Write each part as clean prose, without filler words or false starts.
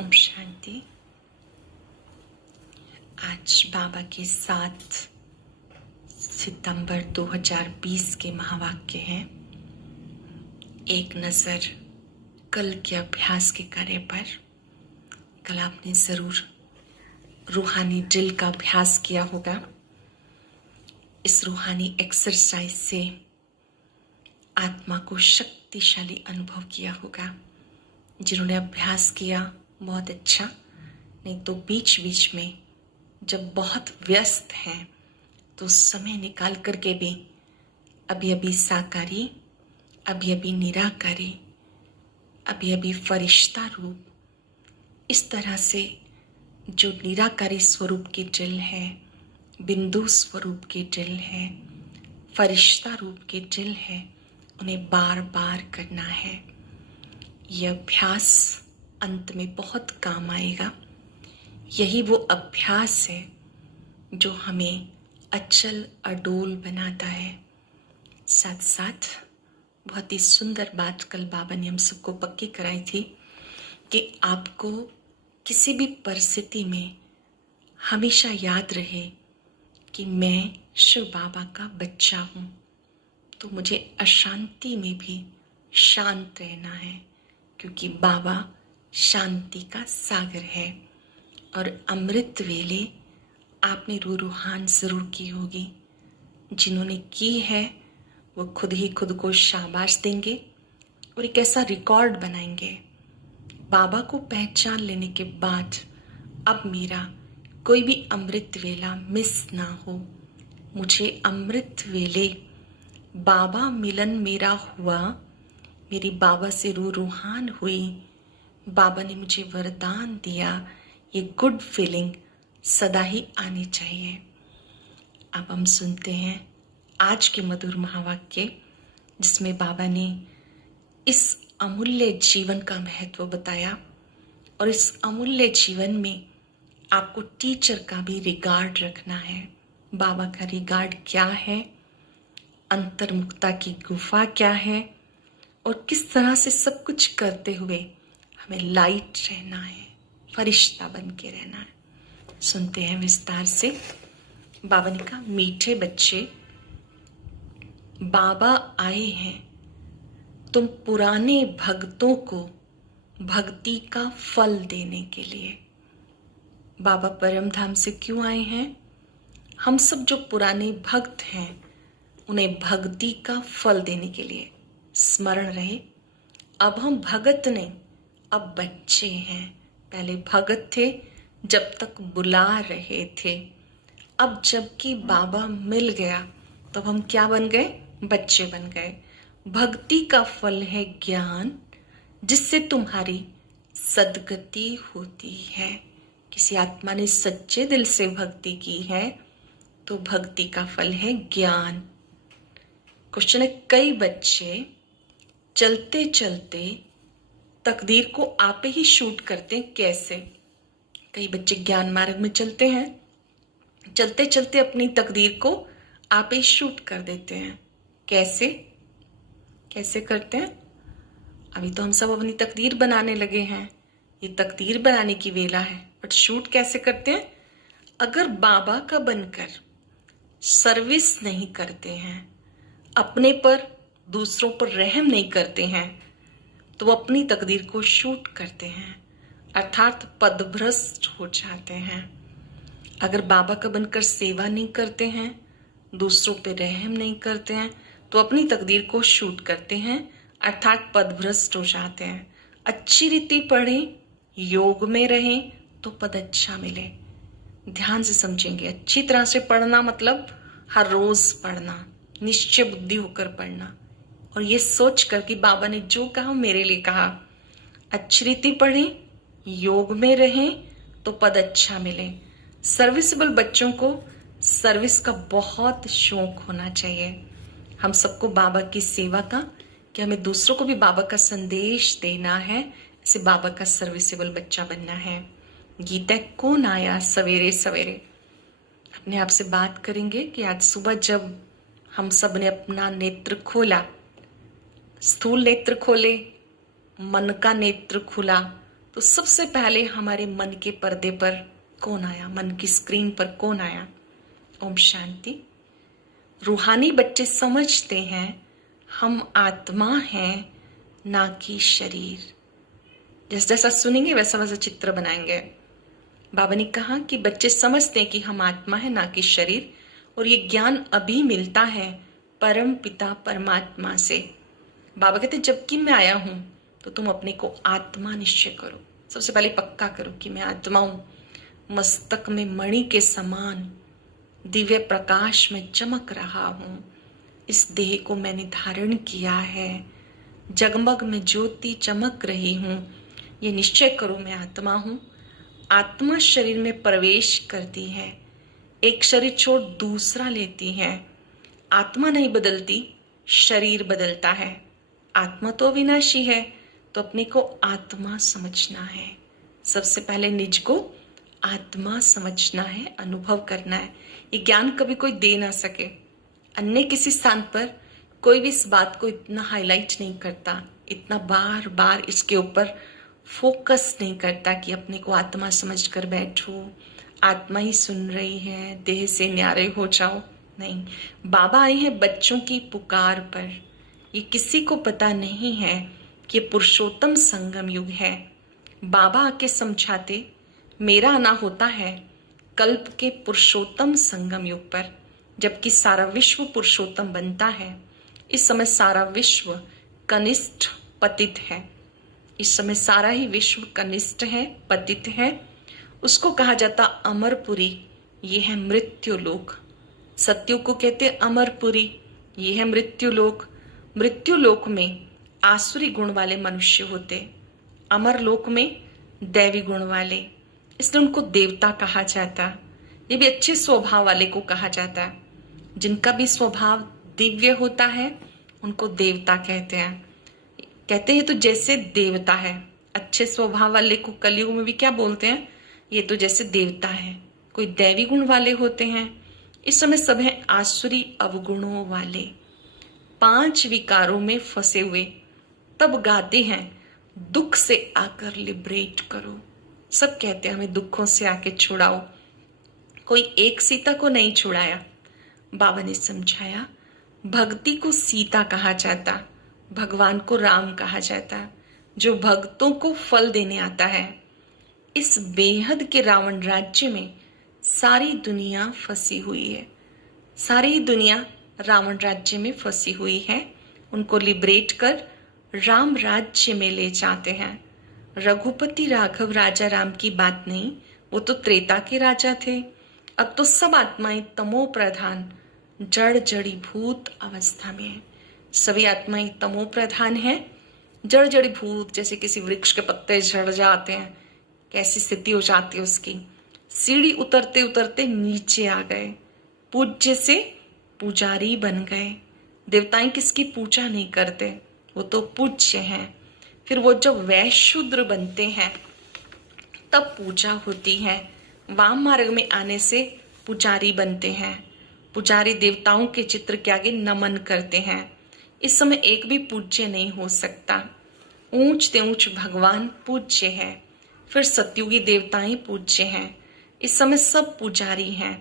ओम शांति। आज बाबा के 7 सितंबर 2020 के महावाक्य हैं। एक नज़र कल के अभ्यास के कार्य पर। कल आपने ज़रूर रूहानी ड्रिल का अभ्यास किया होगा। इस रूहानी एक्सरसाइज से आत्मा को शक्तिशाली अनुभव किया होगा। जिन्होंने अभ्यास किया बहुत अच्छा, नहीं तो बीच बीच में जब बहुत व्यस्त हैं तो समय निकाल करके भी अभी अभी साकारी, अभी अभी निराकारी, अभी अभी फरिश्ता रूप, इस तरह से जो निराकारी स्वरूप की ड्रिल है, बिंदु स्वरूप की ड्रिल है, फरिश्ता रूप की ड्रिल है, उन्हें बार बार करना है। यह अभ्यास अंत में बहुत काम आएगा। यही वो अभ्यास है जो हमें अचल अडोल बनाता है। साथ साथ बहुत ही सुंदर बात कल बाबा ने हम सबको पक्की कराई थी कि आपको किसी भी परिस्थिति में हमेशा याद रहे कि मैं शिव बाबा का बच्चा हूँ, तो मुझे अशांति में भी शांत रहना है, क्योंकि बाबा शांति का सागर है। और अमृत वेले आपने रूहान ज़रूर की होगी। जिन्होंने की है वो खुद ही खुद को शाबाश देंगे और एक ऐसा रिकॉर्ड बनाएंगे। बाबा को पहचान लेने के बाद अब मेरा कोई भी अमृत वेला मिस ना हो। मुझे अमृत वेले बाबा मिलन मेरा हुआ, मेरी बाबा से रूहान हुई, बाबा ने मुझे वरदान दिया, ये गुड फीलिंग सदा ही आनी चाहिए। अब हम सुनते हैं आज के मधुर महावाक्य, जिसमें बाबा ने इस अमूल्य जीवन का महत्व बताया। और इस अमूल्य जीवन में आपको टीचर का भी रिगार्ड रखना है। बाबा का रिगार्ड क्या है, अंतर्मुखता की गुफा क्या है, और किस तरह से सब कुछ करते हुए हमें लाइट रहना है, फरिश्ता बन के रहना है। सुनते हैं विस्तार से। बाबा ने कहा, मीठे बच्चे, बाबा आए हैं तुम पुराने भक्तों को भक्ति का फल देने के लिए। बाबा परम धाम से क्यों आए हैं? हम सब जो पुराने भक्त हैं उन्हें भक्ति का फल देने के लिए। स्मरण रहे, अब हम भगत नहीं, अब बच्चे हैं। पहले भगत थे जब तक बुला रहे थे, अब जबकि बाबा मिल गया तो हम क्या बन गए? बच्चे बन गए। भक्ति का फल है ज्ञान, जिससे तुम्हारी सद्गति होती है। किसी आत्मा ने सच्चे दिल से भक्ति की है तो भक्ति का फल है ज्ञान। क्वेश्चन है, कई बच्चे चलते चलते तकदीर को आप ही शूट करते हैं। कैसे? कई बच्चे ज्ञान मार्ग में चलते हैं, चलते चलते अपनी तकदीर को आप ही शूट कर देते हैं। कैसे कैसे करते हैं? अभी तो हम सब अपनी तकदीर बनाने लगे हैं, ये तकदीर बनाने की वेला है, बट शूट कैसे करते हैं? अगर बाबा का बनकर सर्विस नहीं करते हैं, अपने पर दूसरों पर रहम नहीं करते हैं, तो वो अपनी तकदीर को शूट करते हैं, अर्थात पदभ्रष्ट हो जाते हैं। अगर बाबा का बनकर सेवा नहीं करते हैं, दूसरों पे रहम नहीं करते हैं, तो अपनी तकदीर को शूट करते हैं, अर्थात पदभ्रष्ट हो जाते हैं। अच्छी रीति पढ़ें, योग में रहें तो पद अच्छा मिले। ध्यान से समझेंगे। अच्छी तरह से पढ़ना मतलब हर रोज पढ़ना, निश्चय बुद्धि होकर पढ़ना, और ये सोच कर कि बाबा ने जो कहा मेरे लिए कहा। अच्छी रीति पढ़ें, योग में रहें तो पद अच्छा मिले। सर्विसेबल बच्चों को सर्विस का बहुत शौक होना चाहिए। हम सबको बाबा की सेवा का, कि हमें दूसरों को भी बाबा का संदेश देना है, ऐसे बाबा का सर्विसेबल बच्चा बनना है। गीता कौन आया सवेरे सवेरे? अपने आप से बात करेंगे कि आज सुबह जब हम सब ने अपना नेत्र खोला, स्थूल नेत्र खोले, मन का नेत्र खुला, तो सबसे पहले हमारे मन के पर्दे पर कौन आया, मन की स्क्रीन पर कौन आया? ओम शांति। रूहानी बच्चे समझते हैं हम आत्मा हैं, ना कि शरीर। जैसा जैसा सुनेंगे वैसा वैसा चित्र बनाएंगे। बाबा ने कहा कि बच्चे समझते हैं कि हम आत्मा है, ना कि शरीर, और ये ज्ञान अभी मिलता है परम पिता परमात्मा से। बाबा कहते जबकि मैं आया हूं तो तुम अपने को आत्मा निश्चय करो। सबसे पहले पक्का करो कि मैं आत्मा हूं। मस्तक में मणि के समान दिव्य प्रकाश में चमक रहा हूं। इस देह को मैंने धारण किया है। जगमग में ज्योति चमक रही हूं। ये निश्चय करो मैं आत्मा हूं। आत्मा शरीर में प्रवेश करती है, एक शरीर छोड़ दूसरा लेती है। आत्मा नहीं बदलती, शरीर बदलता है। आत्मा तो अविनाशी है, तो अपने को आत्मा समझना है। सबसे पहले निज को आत्मा समझना है, अनुभव करना है। ये ज्ञान कभी कोई दे ना सके। अन्य किसी स्थान पर कोई भी इस बात को इतना हाईलाइट नहीं करता, इतना बार बार इसके ऊपर फोकस नहीं करता कि अपने को आत्मा समझकर बैठो, आत्मा ही सुन रही है, देह से न्यारे हो जाओ। नहीं, बाबा आए हैं बच्चों की पुकार पर। ये किसी को पता नहीं है कि ये पुरुषोत्तम संगम युग है। बाबा आके समझाते मेरा आना होता है कल्प के पुरुषोत्तम संगम युग पर, जबकि सारा विश्व पुरुषोत्तम बनता है। इस समय सारा विश्व कनिष्ठ पतित है। इस समय सारा ही विश्व कनिष्ठ है, पतित है। उसको कहा जाता अमरपुरी, ये है मृत्यु लोक। सत्युग को कहते अमरपुरी, ये है मृत्यु लोक। मृत्यु लोक में आसुरी गुण वाले मनुष्य होते, अमर लोक में दैवी गुण वाले, इसलिए उनको देवता कहा जाता। ये भी अच्छे स्वभाव वाले को कहा जाता है। जिनका भी स्वभाव दिव्य होता है उनको देवता कहते हैं। कहते हैं तो जैसे देवता है। अच्छे स्वभाव वाले को कलयुग में भी क्या बोलते हैं? ये तो जैसे देवता है। कोई दैवी गुण वाले होते हैं। इस समय सब है आसुरी अवगुणों वाले, 5 विकारों में फंसे हुए। तब गाते हैं दुख से आकर लिबरेट करो। सब कहते हैं हमें दुखों से आके छुड़ाओ। कोई एक सीता को नहीं छुड़ाया। बाबा ने समझाया भक्ति को सीता कहा जाता, भगवान को राम कहा जाता, जो भक्तों को फल देने आता है। इस बेहद के रावण राज्य में सारी दुनिया फंसी हुई है। सारी दुनिया रावण राज्य में फंसी हुई है। उनको लिबरेट कर राम राज्य में ले जाते हैं। रघुपति राघव राजा राम की बात नहीं, वो तो त्रेता के राजा थे। अब तो सब आत्माएं तमो प्रधान जड़ जड़ीभूत अवस्था में है। सभी आत्माएं तमो प्रधान है, जड़ जड़ीभूत, जैसे किसी वृक्ष के पत्ते झड़ जाते हैं, कैसी स्थिति हो जाती है उसकी। सीढ़ी उतरते उतरते नीचे आ गए, पूज्य से पुजारी बन गए। देवताएं किसकी पूजा नहीं करते, वो तो पूज्य हैं। फिर वो जब वैश्य शूद्र बनते हैं तब पूजा होती है। वाम मार्ग में आने से पुजारी बनते हैं। पुजारी देवताओं के चित्र के आगे नमन करते हैं। इस समय एक भी पूज्य नहीं हो सकता। ऊंच ते ऊंच भगवान पूज्य है। फिर सतयुगी देवताएं पूज्य हैं। इस समय सब पुजारी हैं।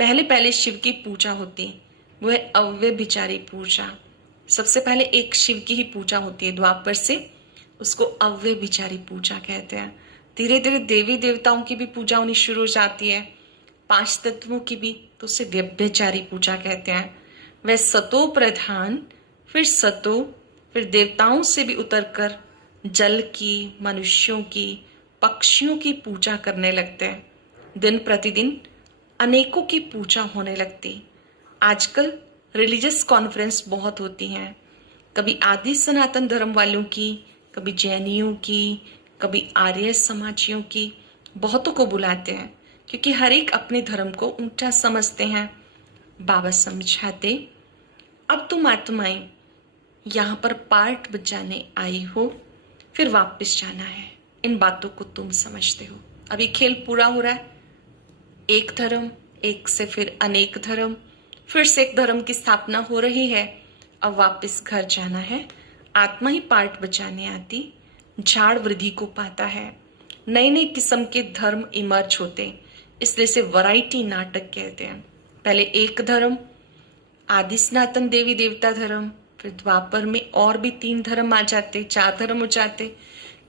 पहले पहले शिव की पूजा होती, वो है अव्यभिचारी पूजा। सबसे पहले एक शिव की ही पूजा होती है द्वापर से, उसको अव्यभिचारी पूजा कहते हैं। धीरे धीरे देवी देवताओं की भी पूजा होनी शुरू हो जाती है, 5 तत्वों की भी, तो उसे व्यभिचारी पूजा कहते हैं। वह सतो प्रधान, फिर सतो, फिर देवताओं से भी उतरकर जल की, मनुष्यों की, पक्षियों की पूजा करने लगते हैं। दिन प्रतिदिन अनेकों की पूजा होने लगती। आजकल रिलीजियस कॉन्फ्रेंस बहुत होती हैं, कभी आदि सनातन धर्म वालों की, कभी जैनियों की, कभी आर्य समाजियों की, बहुतों को बुलाते हैं क्योंकि हर एक अपने धर्म को ऊंचा समझते हैं। बाबा समझाते अब तुम आत्माएं यहाँ पर पार्ट बजाने आई हो, फिर वापस जाना है। इन बातों को तुम समझते हो। अभी खेल पूरा हो रहा है, एक धर्म, एक से फिर अनेक धर्म, फिर से एक धर्म की स्थापना हो रही है। अब वापस घर जाना है। आत्मा ही पार्ट बचाने आती, झाड़ वृद्धि को पाता है। नए नए किस्म के धर्म इमर्ज होते हैं, इसलिए से वैरायटी नाटक कहते हैं। पहले एक धर्म, आदि सनातन देवी देवता धर्म, फिर द्वापर में और भी 3 धर्म आ जाते, 4 धर्म हो जाते,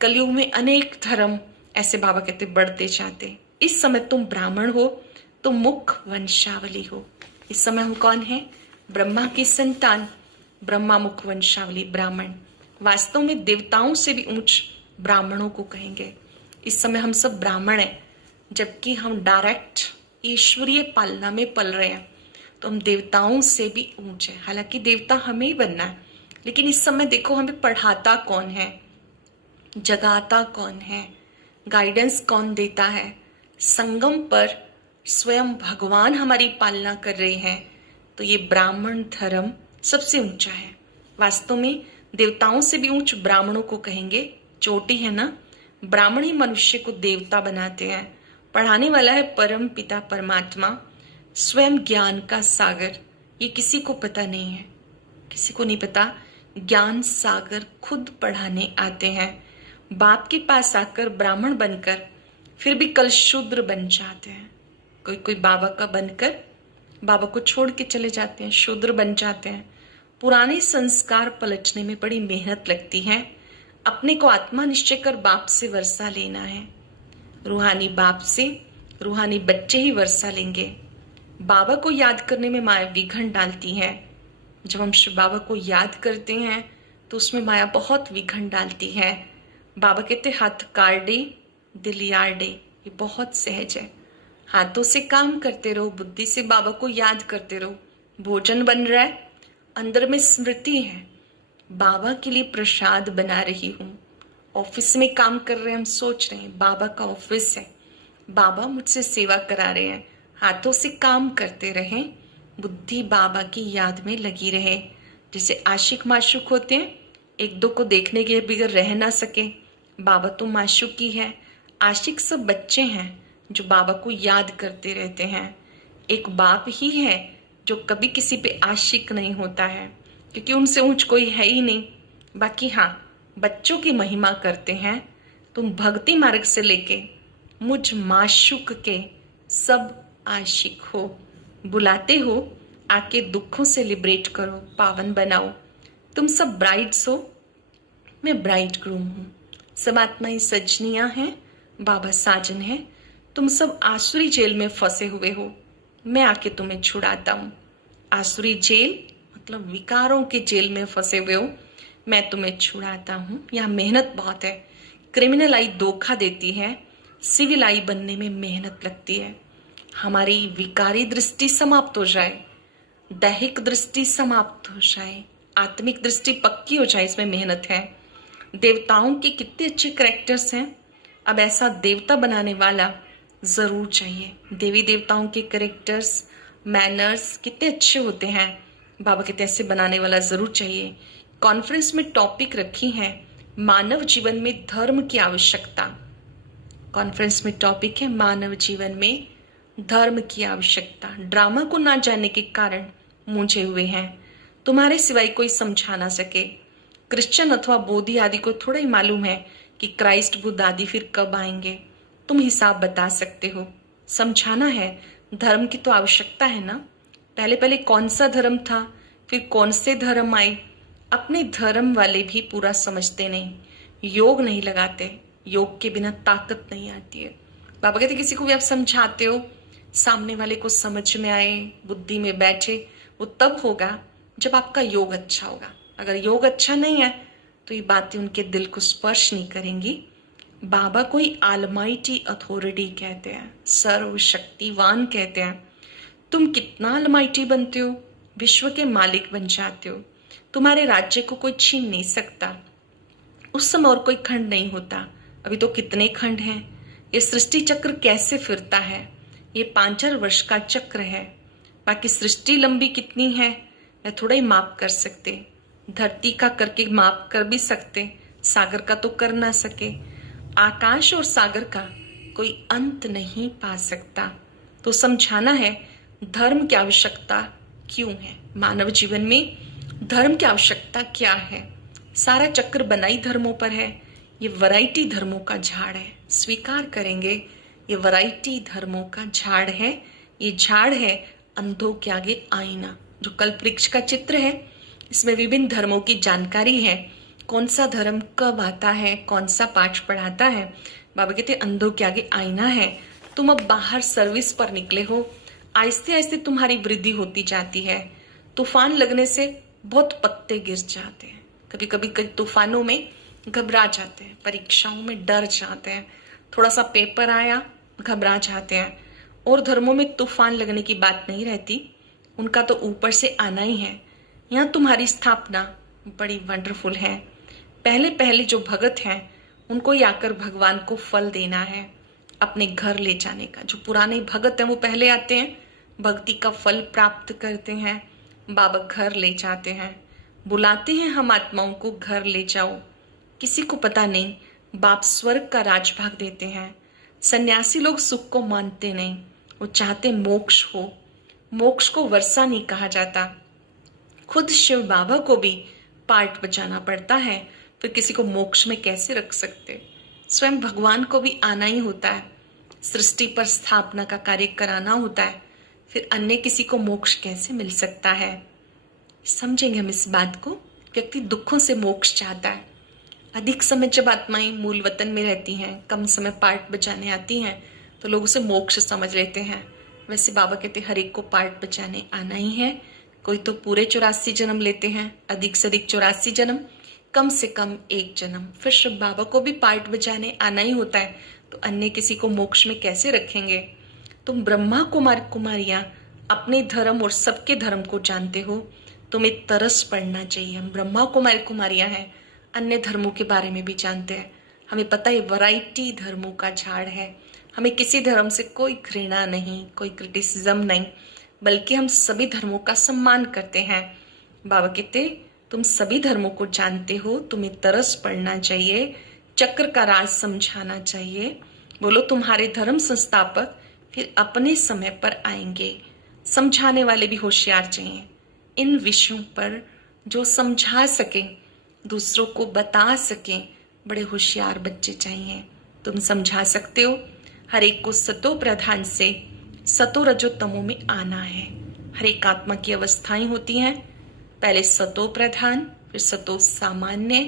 कलयुग में अनेक धर्म ऐसे बाबा कहते बढ़ते जाते। इस समय तुम ब्राह्मण हो, तुम मुख वंशावली हो। इस समय हम कौन है? ब्रह्मा की संतान, ब्रह्मा मुख वंशावली ब्राह्मण। वास्तव में देवताओं से भी ऊंच ब्राह्मणों को कहेंगे। इस समय हम सब ब्राह्मण हैं, जबकि हम डायरेक्ट ईश्वरीय पालना में पल रहे हैं, तो हम देवताओं से भी ऊंचे हैं। हालांकि देवता हमें ही बनना है, लेकिन इस समय देखो हमें पढ़ाता कौन है, जगाता कौन है, गाइडेंस कौन देता है। संगम पर स्वयं भगवान हमारी पालना कर रहे हैं, तो ये ब्राह्मण धर्म सबसे ऊंचा है। वास्तव में देवताओं से भी ऊंच ब्राह्मणों को कहेंगे। चोटी है ना, ब्राह्मण ही मनुष्य को देवता बनाते हैं। पढ़ाने वाला है परम पिता परमात्मा, स्वयं ज्ञान का सागर। ये किसी को पता नहीं है, किसी को नहीं पता। ज्ञान सागर खुद पढ़ाने आते हैं। बाप के पास आकर ब्राह्मण बनकर फिर भी कल शूद्र बन जाते हैं। कोई कोई बाबा का बनकर बाबा को छोड़ के चले जाते हैं, शूद्र बन जाते हैं। पुराने संस्कार पलटने में बड़ी मेहनत लगती है। अपने को आत्मा निश्चय कर बाप से वर्षा लेना है। रूहानी बाप से रूहानी बच्चे ही वर्षा लेंगे। बाबा को याद करने में माया विघन डालती है। जब हम शिव बाबा को याद करते हैं तो उसमें माया बहुत विघन डालती है। बाबा कहते हाथ कार्डे दिल यार्डे, ये बहुत सहज है। हाथों से काम करते रहो, बुद्धि से बाबा को याद करते रहो। भोजन बन रहा है, अंदर में स्मृति है, बाबा के लिए प्रसाद बना रही हूँ। ऑफिस में काम कर रहे हैं, हम सोच रहे हैं बाबा का ऑफिस है, बाबा मुझसे सेवा करा रहे हैं। हाथों से काम करते रहें, बुद्धि बाबा की याद में लगी रहे। जैसे आशिक माशूक होते हैं, एक दो को देखने के बगैर रह ना सके, बाबा तो माशूक ही है। आशिक सब बच्चे हैं जो बाबा को याद करते रहते हैं। एक बाप ही है जो कभी किसी पे आशिक नहीं होता है, क्योंकि उनसे ऊंच कोई है ही नहीं। बाकी हाँ, बच्चों की महिमा करते हैं। तुम भक्ति मार्ग से लेके मुझ माशूक के सब आशिक हो, बुलाते हो आके दुखों से लिबरेट करो, पावन बनाओ। तुम सब ब्राइड्स हो, मैं ब्राइड ग्रूम हूँ। सब आत्माएं सजनियां हैं, बाबा साजन है। तुम सब आसुरी जेल में फंसे हुए हो, मैं आके तुम्हें छुड़ाता हूँ। आसुरी जेल मतलब विकारों के जेल में फंसे हुए हो, मैं तुम्हें छुड़ाता हूँ। यहाँ मेहनत बहुत है। क्रिमिनल आई धोखा देती है, सिविल आई बनने में मेहनत लगती है। हमारी विकारी दृष्टि समाप्त हो जाए, दैहिक दृष्टि समाप्त हो जाए, आत्मिक दृष्टि पक्की हो जाए, इसमें मेहनत है। देवताओं के कितने अच्छे कैरेक्टर्स हैं, अब ऐसा देवता बनाने वाला जरूर चाहिए। देवी देवताओं के कैरेक्टर्स, मैनर्स कितने अच्छे होते हैं, बाबा कहते ऐसे बनाने वाला जरूर चाहिए। कॉन्फ्रेंस में टॉपिक रखी है मानव जीवन में धर्म की आवश्यकता। कॉन्फ्रेंस में टॉपिक है मानव जीवन में धर्म की आवश्यकता। ड्रामा को ना जानने के कारण मूंझे हुए हैं, तुम्हारे सिवाय कोई समझा ना सके। क्रिश्चियन अथवा बोधि आदि को थोड़ा ही मालूम है कि क्राइस्ट बुद्ध आदि फिर कब आएंगे। तुम हिसाब बता सकते हो। समझाना है, धर्म की तो आवश्यकता है ना। पहले पहले कौन सा धर्म था, फिर कौन से धर्म आए। अपने धर्म वाले भी पूरा समझते नहीं, योग नहीं लगाते। योग के बिना ताकत नहीं आती है। बाबा कहते किसी को भी आप समझाते हो, सामने वाले को समझ में आए, बुद्धि में बैठे, वो तब होगा जब आपका योग अच्छा होगा। अगर योग अच्छा नहीं है तो ये बातें उनके दिल को स्पर्श नहीं करेंगी। बाबा को ही आलमाइटी अथॉरिटी कहते हैं, सर्वशक्तिवान कहते हैं। तुम कितना आलमाइटी बनते हो, विश्व के मालिक बन जाते हो। तुम्हारे राज्य को कोई छीन नहीं सकता। उस समय और कोई खंड नहीं होता। अभी तो कितने खंड हैं। ये सृष्टि चक्र कैसे फिरता है, ये 5-4 वर्ष का चक्र है। बाकी सृष्टि लंबी कितनी है मैं थोड़ा ही माप कर सकते। धरती का करके माप कर भी सकते, सागर का तो कर ना सके। आकाश और सागर का कोई अंत नहीं पा सकता। तो समझाना है धर्म की आवश्यकता क्यों है, मानव जीवन में धर्म की आवश्यकता क्या है। सारा चक्र बनाई धर्मों पर है। ये वैरायटी धर्मों का झाड़ है। स्वीकार करेंगे ये वैरायटी धर्मों का झाड़ है। ये झाड़ है अंधों के आगे आईना। जो कल्प वृक्ष का चित्र है, इसमें विभिन्न धर्मों की जानकारी है। कौन सा धर्म कब आता है, कौन सा पाठ पढ़ाता है। बाबा कहते अंधों के आगे आईना है। तुम अब बाहर सर्विस पर निकले हो, आहिस्ते आहिस्ते तुम्हारी वृद्धि होती जाती है। तूफान लगने से बहुत पत्ते गिर जाते हैं, कभी कभी कई तूफानों में घबरा जाते हैं, परीक्षाओं में डर जाते हैं, थोड़ा सा पेपर आया घबरा जाते हैं। और धर्मों में तूफान लगने की बात नहीं रहती, उनका तो ऊपर से आना ही है। यहाँ तुम्हारी स्थापना बड़ी वंडरफुल है। पहले पहले जो भगत हैं उनको ही आकर भगवान को फल देना है, अपने घर ले जाने का। जो पुराने भगत हैं वो पहले आते हैं, भक्ति का फल प्राप्त करते हैं, बाबा घर ले जाते हैं, बुलाते हैं हम आत्माओं को घर ले जाओ। किसी को पता नहीं, बाप स्वर्ग का राजभाग देते हैं। सन्यासी लोग सुख को मानते नहीं, वो चाहते मोक्ष हो। मोक्ष को वर्षा नहीं कहा जाता। खुद शिव बाबा को भी पार्ट बजाना पड़ता है, फिर किसी को मोक्ष में कैसे रख सकते। स्वयं भगवान को भी आना ही होता है, सृष्टि पर स्थापना का कार्य कराना होता है, फिर अन्य किसी को मोक्ष कैसे मिल सकता है। समझेंगे हम इस बात को। व्यक्ति दुखों से मोक्ष चाहता है। अधिक समय जब आत्माएं मूल वतन में रहती हैं, कम समय पार्ट बजाने आती हैं, तो लोग उसे मोक्ष समझ लेते हैं। वैसे बाबा कहते हर एक को पार्ट बजाने आना ही है। कोई तो पूरे 84 जन्म लेते हैं, अधिक से अधिक 84 जन्म, कम से कम एक जन्म। फिर शिव बाबा को भी पार्ट बजाने आना ही होता है, तो अन्य किसी को मोक्ष में कैसे रखेंगे। तुम ब्रह्मा कुमार कुमारियां अपने धर्म और सबके धर्म को जानते हो, तुम्हें तरस पड़ना चाहिए। हम ब्रह्मा कुमार कुमारियां हैं, अन्य धर्मों के बारे में भी जानते हैं। हमें पता है वैरायटी धर्मों का झाड़ है। हमें किसी धर्म से कोई घृणा नहीं, कोई क्रिटिसिज्म नहीं, बल्कि हम सभी धर्मों का सम्मान करते हैं। बाबा कहते तुम सभी धर्मों को जानते हो, तुम्हें तरस पड़ना चाहिए, चक्र का राज समझाना चाहिए। बोलो तुम्हारे धर्म संस्थापक फिर अपने समय पर आएंगे। समझाने वाले भी होशियार चाहिए, इन विषयों पर जो समझा सके, दूसरों को बता सके, बड़े होशियार बच्चे चाहिए। तुम समझा सकते हो। हर एक को सतो प्रधान से सतो रजो तमो में आना है। हर एक आत्मा की अवस्थाएं होती हैं, पहले सतो प्रधान, फिर सतो सामान्य,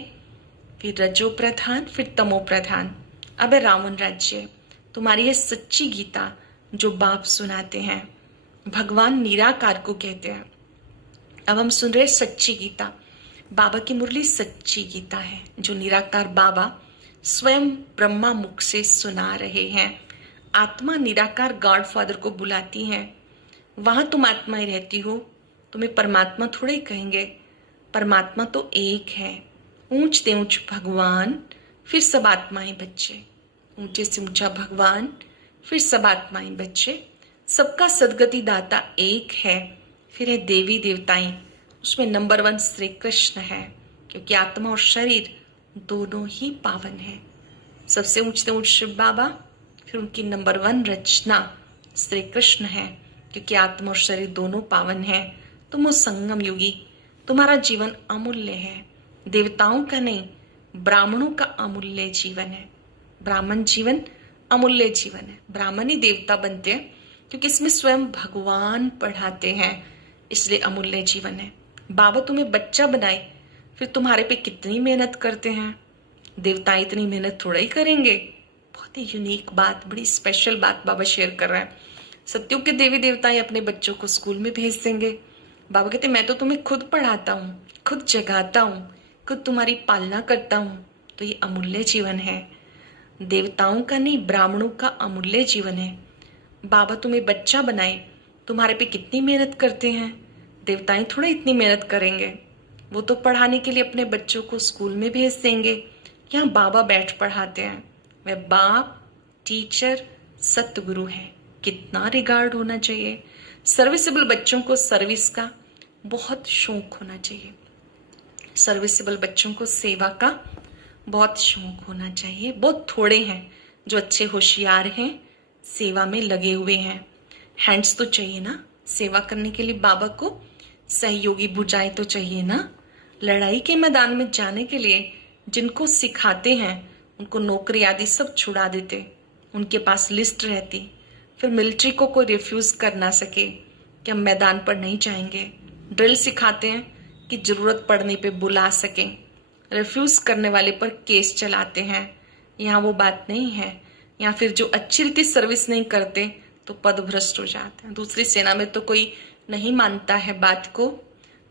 फिर रजो प्रधान, फिर तमो प्रधान। अब है रावण राज्य। तुम्हारी ये सच्ची गीता जो बाप सुनाते हैं, भगवान निराकार को कहते हैं। अब हम सुन रहे सच्ची गीता। बाबा की मुरली सच्ची गीता है, जो निराकार बाबा स्वयं ब्रह्मा मुख से सुना रहे हैं। आत्मा निराकार गॉड फादर को बुलाती है। वहां तुम आत्माएं रहती हो, तुम्हें परमात्मा थोड़े ही कहेंगे। परमात्मा तो एक है। ऊंच से ऊंच भगवान, फिर सब आत्माएं बच्चे। ऊंचे से ऊंचा भगवान, फिर सब आत्माएं बच्चे। सबका सदगति दाता एक है। फिर है देवी देवताएं, उसमें नंबर 1 श्री कृष्ण है, क्योंकि आत्मा और शरीर दोनों ही पावन है। सबसे ऊंचे ऊंच शिव बाबा, फिर उनकी नंबर 1 रचना श्री कृष्ण है, क्योंकि आत्मा और शरीर दोनों पावन है। तुम हो संगम युगी, तुम्हारा जीवन अमूल्य है। देवताओं का नहीं, ब्राह्मणों का अमूल्य जीवन है। ब्राह्मण जीवन अमूल्य जीवन है। ब्राह्मण ही देवता बनते हैं, क्योंकि इसमें स्वयं भगवान पढ़ाते हैं, इसलिए अमूल्य जीवन है। बाबा तुम्हें बच्चा बनाए, फिर तुम्हारे पे कितनी मेहनत करते हैं। देवता इतनी मेहनत थोड़ा ही करेंगे। बहुत ही यूनिक बात, बड़ी स्पेशल बात बाबा शेयर कर रहे हैं। सत्युग के देवी देवताएं अपने बच्चों को स्कूल में भेज देंगे। बाबा कहते मैं तो तुम्हें खुद पढ़ाता हूँ, खुद जगाता हूँ, खुद तुम्हारी पालना करता हूँ। तो ये अमूल्य जीवन है। देवताओं का नहीं, ब्राह्मणों का अमूल्य जीवन है। बाबा तुम्हें बच्चा बनाए, तुम्हारे पे कितनी मेहनत करते हैं। देवताएं थोड़ा इतनी मेहनत करेंगे। वो तो पढ़ाने के लिए अपने बच्चों को स्कूल में भेज देंगे। यहाँ बाबा बैठ पढ़ाते हैं। वह बाप, टीचर, सतगुरु है। कितना रिगार्ड होना चाहिए। सर्विसेबल बच्चों को सर्विस का बहुत शौक होना चाहिए। सर्विसेबल बच्चों को सेवा का बहुत शौक होना चाहिए। बहुत थोड़े हैं जो अच्छे होशियार हैं, सेवा में लगे हुए हैं। हैंड्स तो चाहिए ना सेवा करने के लिए। बाबा को सहयोगी भुजाएं तो चाहिए ना। लड़ाई के मैदान में जाने के लिए जिनको सिखाते हैं उनको नौकरी आदि सब छुड़ा देते, उनके पास लिस्ट रहती, फिर मिलिट्री को कोई रिफ्यूज कर ना सके कि हम मैदान पर नहीं जाएंगे। ड्रिल सिखाते हैं कि जरूरत पड़ने पे बुला सकें, रिफ्यूज करने वाले पर केस चलाते हैं। यहाँ वो बात नहीं है। या फिर जो अच्छी रीति सर्विस नहीं करते तो पदभ्रष्ट हो जाते हैं। दूसरी सेना में तो कोई नहीं मानता है बात को,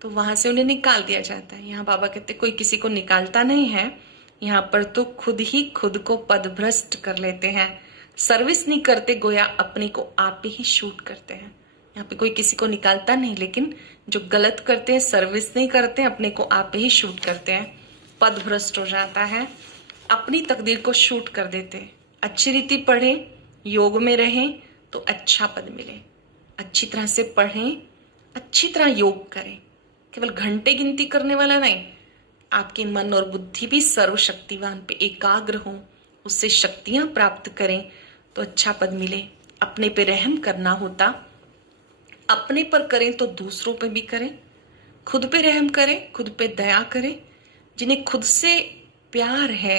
तो वहां से उन्हें निकाल दिया जाता है। यहाँ बाबा कहते कोई किसी को निकालता नहीं है, यहाँ पर तो खुद ही खुद को पदभ्रष्ट कर लेते हैं। सर्विस नहीं करते, गोया अपने को आप ही शूट करते हैं। यहाँ पे कोई किसी को निकालता नहीं, लेकिन जो गलत करते हैं, सर्विस नहीं करते, अपने को आप ही शूट करते हैं, पदभ्रष्ट हो जाता है, अपनी तकदीर को शूट कर देते हैं। अच्छी रीति पढ़ें, योग में रहें तो अच्छा पद मिले। अच्छी तरह से पढ़ें, अच्छी तरह योग करें। केवल घंटे गिनती करने वाला नहीं, आपके मन और बुद्धि भी सर्वशक्तिवान पे एकाग्र हो, उससे शक्तियां प्राप्त करें तो अच्छा पद मिले। अपने पे रहम करना होता, अपने पर करें तो दूसरों पे भी करें। खुद पे रहम करें, खुद पे दया करें। जिन्हें खुद से प्यार है,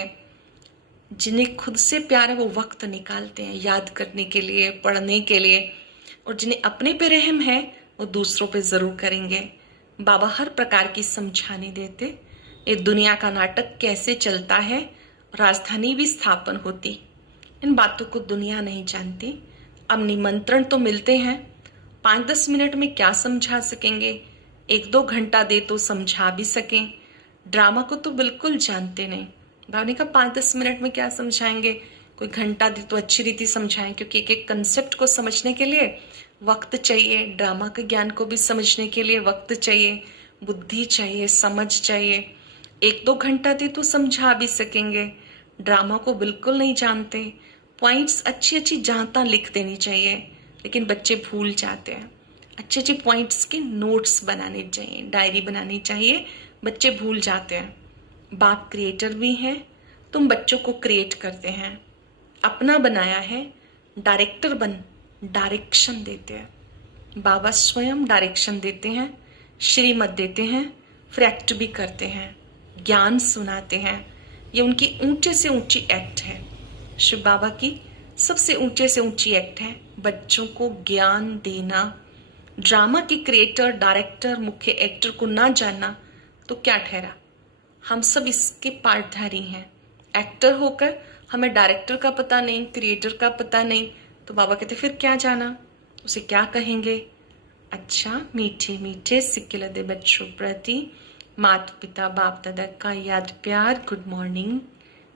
जिन्हें खुद से प्यार है, वो वक्त निकालते हैं याद करने के लिए, पढ़ने के लिए। और जिन्हें अपने पे रहम है, वो दूसरों पे जरूर करेंगे। बाबा हर प्रकार की समझाने देते, ये दुनिया का नाटक कैसे चलता है, राजधानी भी स्थापन होती। इन बातों को दुनिया नहीं जानती। अब निमंत्रण तो मिलते हैं, 5-10 मिनट में क्या समझा सकेंगे, 1-2 घंटा दे तो समझा भी सकें। ड्रामा को तो बिल्कुल जानते नहीं। बाबा ने कहा 5-10 मिनट में क्या समझाएंगे, कोई घंटा दे तो अच्छी रीति समझाएं, क्योंकि एक एक कंसेप्ट को समझने के लिए वक्त चाहिए। ड्रामा के ज्ञान को भी समझने के लिए वक्त चाहिए, बुद्धि चाहिए, समझ चाहिए। 1-2 घंटा दे तो समझा भी सकेंगे। ड्रामा को बिल्कुल नहीं जानते। पॉइंट्स अच्छी अच्छी जहां तहां लिख देनी चाहिए, लेकिन बच्चे भूल जाते हैं। अच्छे अच्छे पॉइंट्स के नोट्स बनाने चाहिए, डायरी बनानी चाहिए, बच्चे भूल जाते हैं। बाप क्रिएटर भी है, तुम बच्चों को क्रिएट करते हैं, अपना बनाया है। डायरेक्टर बन, डायरेक्शन देते हैं। बाबा स्वयं डायरेक्शन देते हैं, श्रीमत देते हैं, फिर एक्ट भी करते हैं, ज्ञान सुनाते हैं। ये उनकी ऊंचे से ऊंची एक्ट है। शिव बाबा की सबसे ऊंचे से ऊंची एक्ट है बच्चों को ज्ञान देना। ड्रामा के क्रिएटर, डायरेक्टर, मुख्य एक्टर को ना जानना तो क्या ठहरा। हम सब इसके पार्टधारी हैं। एक्टर होकर हमें डायरेक्टर का पता नहीं, क्रिएटर का पता नहीं, तो बाबा कहते फिर क्या जाना, उसे क्या कहेंगे। अच्छा, मीठे मीठे सिक्के लदे बच्चों प्रति माता पिता बाप दादा का याद प्यार, गुड मॉर्निंग।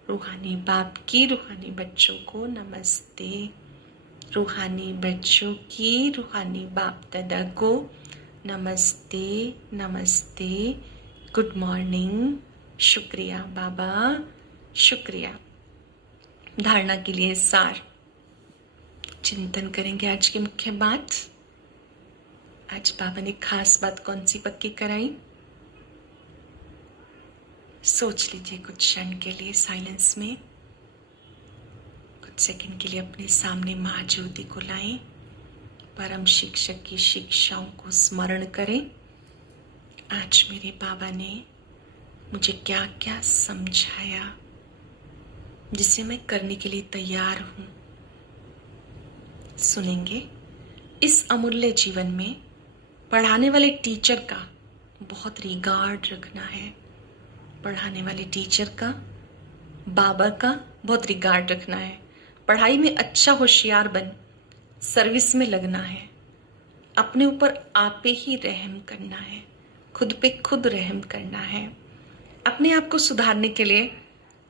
रूहानी बाप की रूहानी बच्चों को नमस्ते। रूहानी बच्चों की रूहानी बाप दादा को नमस्ते नमस्ते, गुड मॉर्निंग। शुक्रिया बाबा, शुक्रिया। धारणा के लिए सार चिंतन करेंगे। आज की मुख्य बात, आज बाबा ने खास बात कौन सी पक्की कराई, सोच लीजिए कुछ क्षण के लिए साइलेंस में। कुछ सेकंड के लिए अपने सामने महाज्योति को लाएं, परम शिक्षक की शिक्षाओं को स्मरण करें। आज मेरे बाबा ने मुझे क्या क्या समझाया, जिसे मैं करने के लिए तैयार हूं। सुनेंगे। इस अमूल्य जीवन में पढ़ाने वाले टीचर का बहुत रिगार्ड रखना है। पढ़ाने वाले टीचर का, बाबा का बहुत रिगार्ड रखना है। पढ़ाई में अच्छा होशियार बन, सर्विस में लगना है। अपने ऊपर आप ही रहम करना है, खुद पे खुद रहम करना है। अपने आप को सुधारने के लिए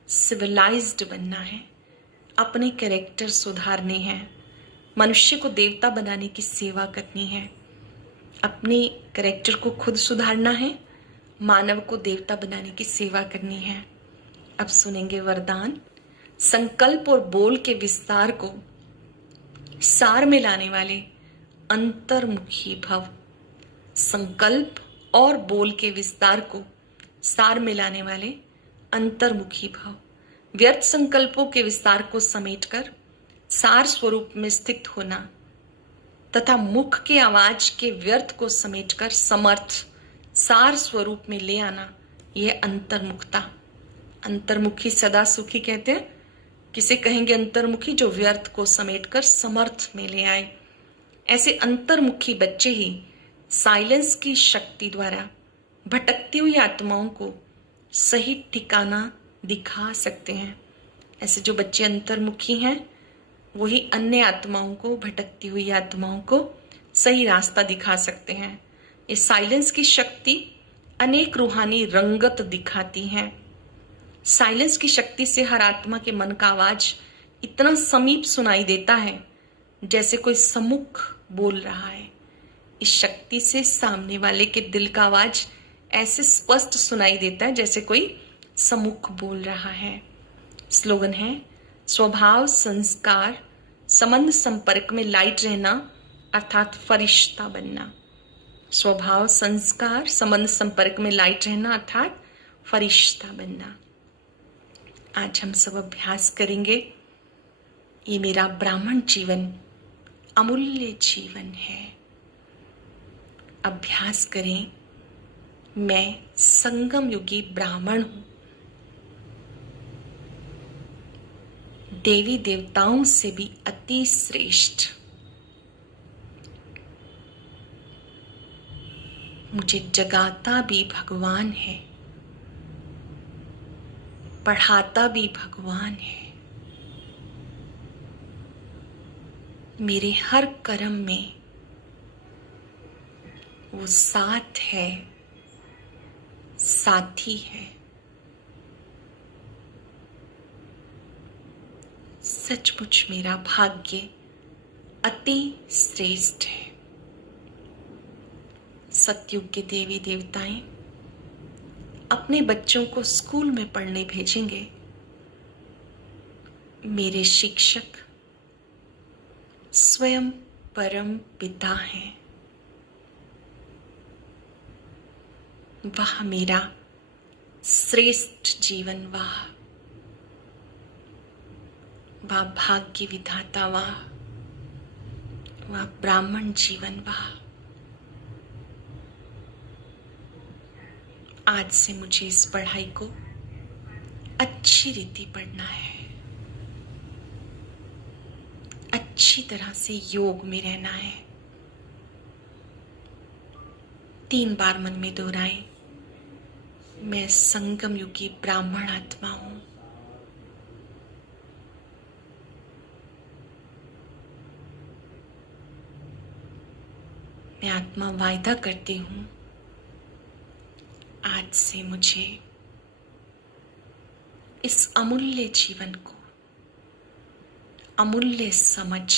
सिविलाइज्ड बनना है, अपने कैरेक्टर सुधारने हैं, मनुष्य को देवता बनाने की सेवा करनी है। अपने कैरेक्टर को खुद सुधारना है, मानव को देवता बनाने की सेवा करनी है। अब सुनेंगे वरदान। संकल्प और बोल के विस्तार को सार में लाने वाले अंतर्मुखी भव। संकल्प और बोल के विस्तार को सार में लाने वाले अंतर्मुखी भव। व्यर्थ संकल्पों के विस्तार को समेटकर सार स्वरूप में स्थित होना तथा मुख के आवाज के व्यर्थ को समेटकर समर्थ सार स्वरूप में ले आना, यह अंतर्मुखता। अंतर्मुखी सदा सुखी कहते हैं, किसे कहेंगे अंतर्मुखी, जो व्यर्थ को समेटकर समर्थ में ले आए। ऐसे अंतर्मुखी बच्चे ही साइलेंस की शक्ति द्वारा भटकती हुई आत्माओं को सही ठिकाना दिखा सकते हैं। ऐसे जो बच्चे अंतर्मुखी हैं वही अन्य आत्माओं को, भटकती हुई आत्माओं को सही रास्ता दिखा सकते हैं। इस साइलेंस की शक्ति अनेक रूहानी रंगत दिखाती है। साइलेंस की शक्ति से हर आत्मा के मन का आवाज इतना समीप सुनाई देता है जैसे कोई सम्मुख बोल रहा है। इस शक्ति से सामने वाले के दिल का आवाज ऐसे स्पष्ट सुनाई देता है जैसे कोई सम्मुख बोल रहा है। स्लोगन है, स्वभाव संस्कार संबंध संपर्क में लाइट रहना अर्थात फरिश्ता बनना। स्वभाव संस्कार संबंध संपर्क में लाइट रहना अर्थात फरिश्ता बनना। आज हम सब अभ्यास करेंगे। ये मेरा ब्राह्मण जीवन अमूल्य जीवन है। अभ्यास करें, मैं संगम युगी ब्राह्मण हूं। देवी देवताओं से भी अति श्रेष्ठ। मुझे जगाता भी भगवान है, पढ़ाता भी भगवान है। मेरे हर कर्म में वो साथ है, साथी है। सचमुच मेरा भाग्य अति श्रेष्ठ है। सतयुग के देवी देवताएं अपने बच्चों को स्कूल में पढ़ने भेजेंगे। मेरे शिक्षक स्वयं परम पिता हैं। वाह मेरा श्रेष्ठ जीवन, वाह वाह भाग्य विधाता, वाह वाह ब्राह्मण जीवन, वाह। आज से मुझे इस पढ़ाई को अच्छी रीति पढ़ना है, अच्छी तरह से योग में रहना है। 3 बार मन में दोहराएं, मैं संगम युगी ब्राह्मण आत्मा हूं। मैं आत्मा वायदा करती हूं, आज से मुझे इस अमूल्य जीवन को अमूल्य समझ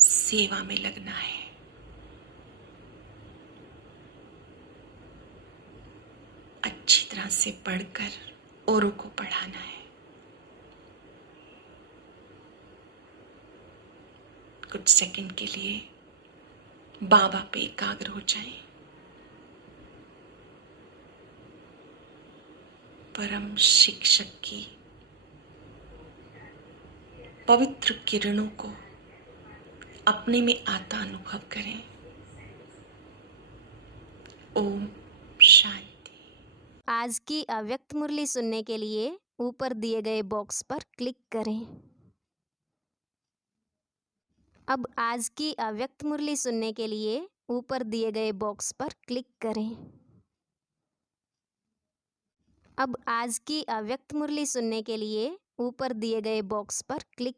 सेवा में लगना है। अच्छी तरह से पढ़कर औरों को पढ़ाना है। कुछ सेकंड के लिए बाबा पे एकाग्र हो जाएं। परम शिक्षक की पवित्र किरणों को अपने में आता अनुभव करें। ओम शांति। आज की अव्यक्त मुरली सुनने के लिए ऊपर दिए गए बॉक्स पर क्लिक करें। अब आज की अव्यक्त मुरली सुनने के लिए ऊपर दिए गए बॉक्स पर क्लिक करें। अब आज की अव्यक्त मुरली सुनने के लिए ऊपर दिए गए बॉक्स पर क्लिक